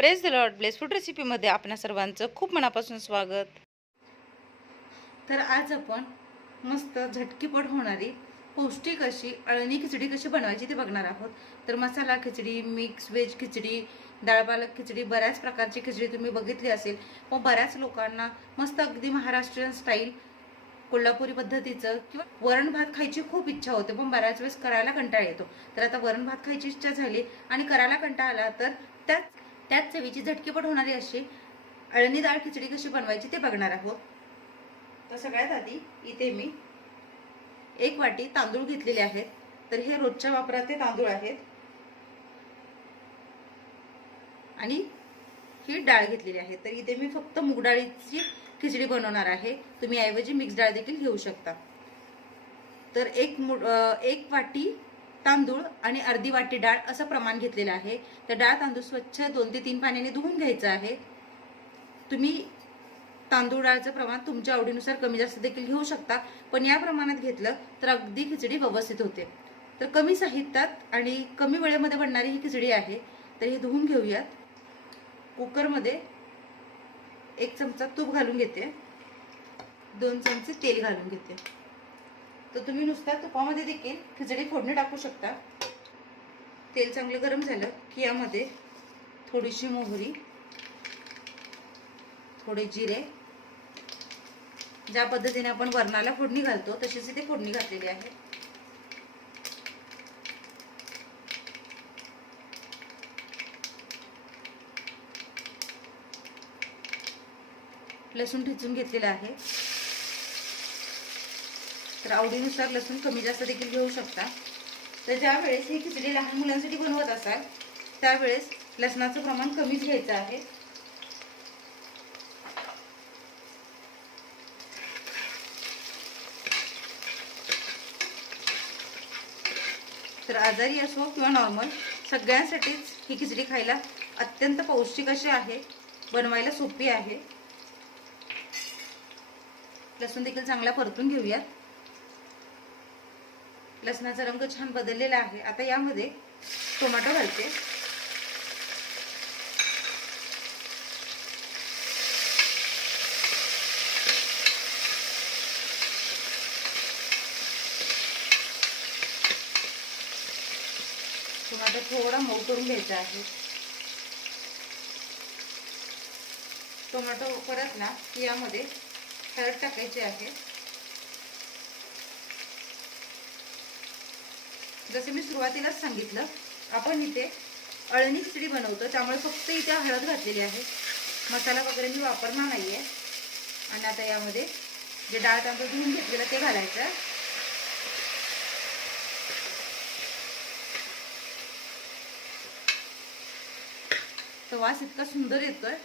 Praise the lord. Bless food रेसिपीमध्ये आपणा सर्वांचं खूप मनापासून स्वागत. तर आज आपण मस्त झटकीपट होणारी पौष्टिक अशी अळणी खिचडी कशी बनवायची ते बघणार आहोत. तर मसाला खिचडी, मिक्स व्हेज खिचडी, डाळ पालक खिचडी, बऱ्याच प्रकारची खिचडी तुम्ही बघितली असेल. पण बऱ्याच लोकांना मस्त अगदी महाराष्ट्रीयन स्टाईल कोल्हापुरी पद्धतीचं किंवा वरण भात खायची खूप इच्छा होते, पण बऱ्याच वेळेस करायला कंटाळा येतो. तर आता वरण भात खायची इच्छा झाली आणि करायला कंटाळा आला तर त्याच चवीची झटकीपट होणारी अशी अळणी डाळ खिचडी कशी बनवायची ते बघणार आहोत. तर सगळ्यात आधी इथे मी 1 वाटी तांदूळ घेतलेले आहेत. तर हे रोजच्या वापराचे तांदूळ आहेत आणि ही डाळ घेतलेली आहे. तर इथे मी फक्त मूग डाळीची खिचडी बनवणार आहे. तुम्ही ऐवजी मिक्स डाळ देखील घेऊ शकता. तर एक वाटी तांदूळ आणि अर्धी वाटी डाळ असं प्रमाण घेतलेलं आहे. तर डाळ तांदूळ स्वच्छ 2 ते 3 पाण्याने धुवून घ्यायचं आहे. तुम्ही तांदूळ डाळचं प्रमाण तुमच्या आवडीनुसार कमी जास्त देखील घेऊ शकता, पण या प्रमाणात घेतलं तर अगदी खिचडी व्यवस्थित होते. तर कमी साहित्यात आणि कमी वेळेमध्ये बनणारी ही खिचडी आहे. तर हे धुवून घेऊयात. कुकरमध्ये 1 चमचा तूप घालून घेते, 2 चमचे तेल घालून घेते. तर तुम्ही नुसत्या तुपामध्ये देखील खिचडी फोडणी टाकू शकता. तेल चांगलं गरम झालं की यामध्ये थोडीशी मोहरी, थोडे जिरे, ज्या पद्धतीने आपण वरणाला फोडणी घालतो तशीच इथे फोडणी घातलेली आहे. लसूण ठेचून घेतलेला आहे. तर आवडीनुसार लसूण कमी जास्त देखील घेऊ शकता. तर ज्या वेळेस ही खिचडी लहान मुलांसाठी बनवत असाल त्यावेळेस लसणाचं प्रमाण कमीच घ्यायचं आहे. तर आजारी असो किंवा नॉर्मल सगळ्यांसाठीच ही खिचडी खायला अत्यंत पौष्टिक अशी आहे, बनवायला सोपी आहे. लसूण देखील चांगला परतून घेऊयात. लसणाचा रंग छान बदललेला आहे. आता यामध्ये टोमॅटो घालते. टोमॅटो थोडा मऊ करून घ्यायचा आहे. टोमॅटो परतला की यामध्ये हळद टाकायची आहे. जसे मी सुरुवातीलाच सांगितलं, आपण इथे अळणी खिचडी बनवतो त्यामुळे फक्त इथे हळद घातलेली आहे. मसाला वगैरे मी वापरणार नाहीये. आणि आता यामध्ये जे डाळ तांदूळ धुवून घेतलेलं ते घालायचं. तर वास इतका सुंदर येतोय.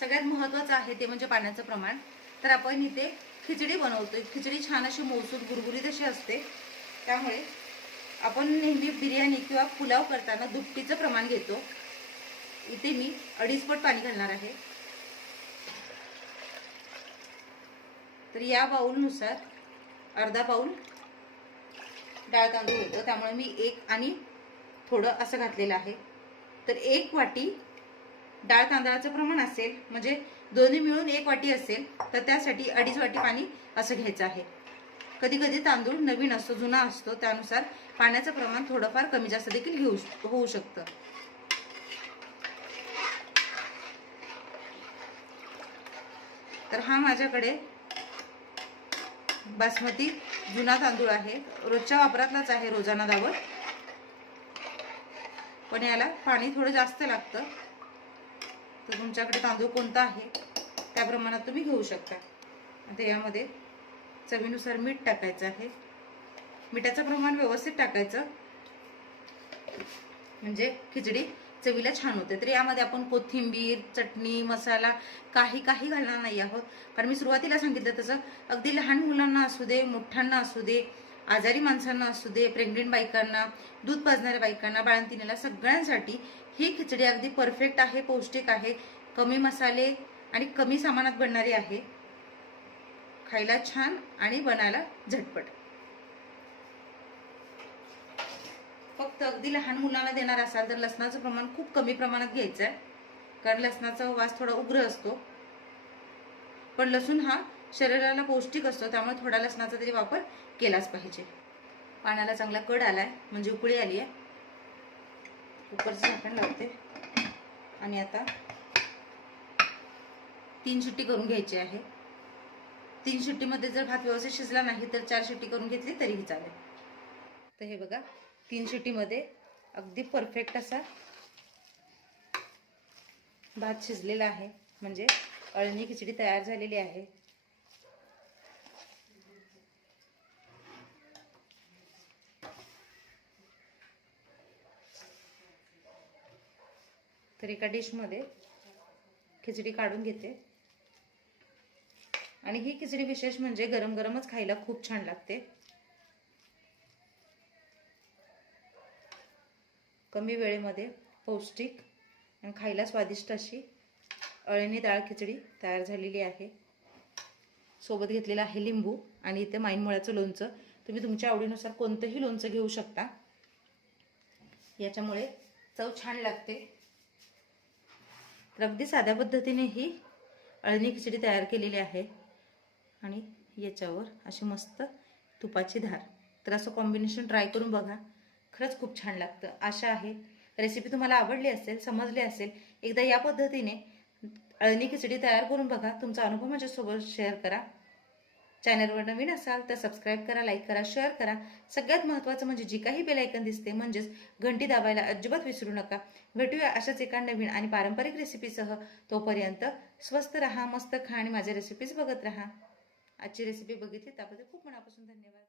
सगळ्यात महत्त्वाचं आहे ते म्हणजे पाण्याचं प्रमाण. तर आपण इथे खिचडी बनवतोय. खिचडी छान अशी मौसूद गुरगुरीत अशी असते, त्यामुळे आपण नेहमी बिर्याणी किंवा पुलाव करताना दुपटीचं प्रमाण घेतो. इथे मी 2.5 पट पाणी घालणार आहे. तर या बाउलनुसार अर्धा बाउल डाळ तांदूळ होतं, त्यामुळे मी 1 आणि थोडं असं घातलेलं आहे. तर 1 वाटी डाळ तांदळाचं प्रमाण असेल म्हणजे दोन्ही मिळून 1 वाटी असेल तर त्यासाठी 2.5 वाटी पाणी असं घ्यायचं आहे. कधी कधी तांदूळ नवीन असतो, जुना असतो, त्यानुसार पाण्याचं प्रमाण थोडंफार कमी जास्त देखील होऊ शकतं. तर हा माझ्याकडे बासमती जुना तांदूळ आहे, रोजच्या वापरातलाच आहे, रोजाना दावत. पण याला पाणी थोडं जास्त लागतं. तर तुमच्याकडे तांदूळ कोणता आहे त्या प्रमाणात तुम्ही घेऊ शकता. आता यामध्ये चवीनुसार मीठ टाकायचं आहे. मिठाचं प्रमाण व्यवस्थित टाकायचं म्हणजे खिचडी चवीला छान होते. तर यामध्ये आपण कोथिंबीर, चटणी, मसाला काही घालणार नाही आहोत, कारण मी सुरुवातीला सांगितलं तसं अगदी लहान मुलांना असू दे, मोठ्यांना असू दे, आजारी माणसांना असू दे, प्रेग्नेंट बायकांना, दूध पाजणाऱ्या बायकांना, बाळंतिणीला, सगळ्यांसाठी ही खिचडी अगदी परफेक्ट आहे, पौष्टिक आहे, कमी मसाले आणि कमी सामानात बनणारी आहे, खायला छान आणि बनायला झटपट. फक्त अगदी लहान मुलांना देणार असाल तर लसणाचं प्रमाण खूप कमी प्रमाणात घ्यायचं आहे, कारण लसणाचा वास थोडा उग्र असतो. पण लसूण हा शरीराला पौष्टिक असतो, त्यामुळे थोडा लसणाचा तरी वापर केलाच पाहिजे. पाण्याला चांगला कड आलाय, म्हणजे उकळी आली आहे. कुकरचं झाकण लावते आणि आता 3 शिट्टी करून घ्यायची आहे. 3 शिट्टीमध्ये जर भात व्यवस्थित शिजला नाही तर 4 शिट्टी करून घेतली तरीही चालेल. तर हे बघा 3 शिट्टीमध्ये अगदी परफेक्ट असा भात शिजलेला आहे, म्हणजे अळणी खिचडी तयार झालेली आहे. तर एका डिशमध्ये खिचडी काढून घेते आणि ही खिचडी विशेष म्हणजे गरम गरमच खायला खूप छान लागते. कमी वेळेमध्ये पौष्टिक आणि खायला स्वादिष्ट अशी अळणी डाळ खिचडी तयार झालेली आहे. सोबत घेतलेला आहे लिंबू आणि इथे माईनमुळ्याचं लोणचं. तुम्ही तुमच्या आवडीनुसार कोणतंही लोणचं घेऊ शकता, याच्यामुळे चव छान लागते. तर अगदी साध्या पद्धतीने ही अळणी खिचडी तयार केलेली आहे आणि याच्यावर अशी मस्त तुपाची धार. तर असं कॉम्बिनेशन ट्राय करून बघा, खरंच खूप छान लागतं. आशा आहे रेसिपी तुम्हाला आवडली असेल, समजली असेल. एकदा या पद्धतीने अळणी खिचडी तयार करून बघा, तुमचा अनुभव माझ्यासोबत शेअर करा. चॅनलवर नवीन असाल तर सबस्क्राईब करा, लाईक करा, शेअर करा. सगळ्यात महत्त्वाचं म्हणजे जी काही बेल आयकन दिसते म्हणजेच घंटी दाबायला अजिबात विसरू नका. भेटूया अशाच एका नवीन आणि पारंपरिक रेसिपीसह. तोपर्यंत स्वस्त राहा, मस्त खा आणि माझ्या रेसिपीज बघत राहा. आजची रेसिपी बघितली त्याबद्दल खूप मनापासून धन्यवाद.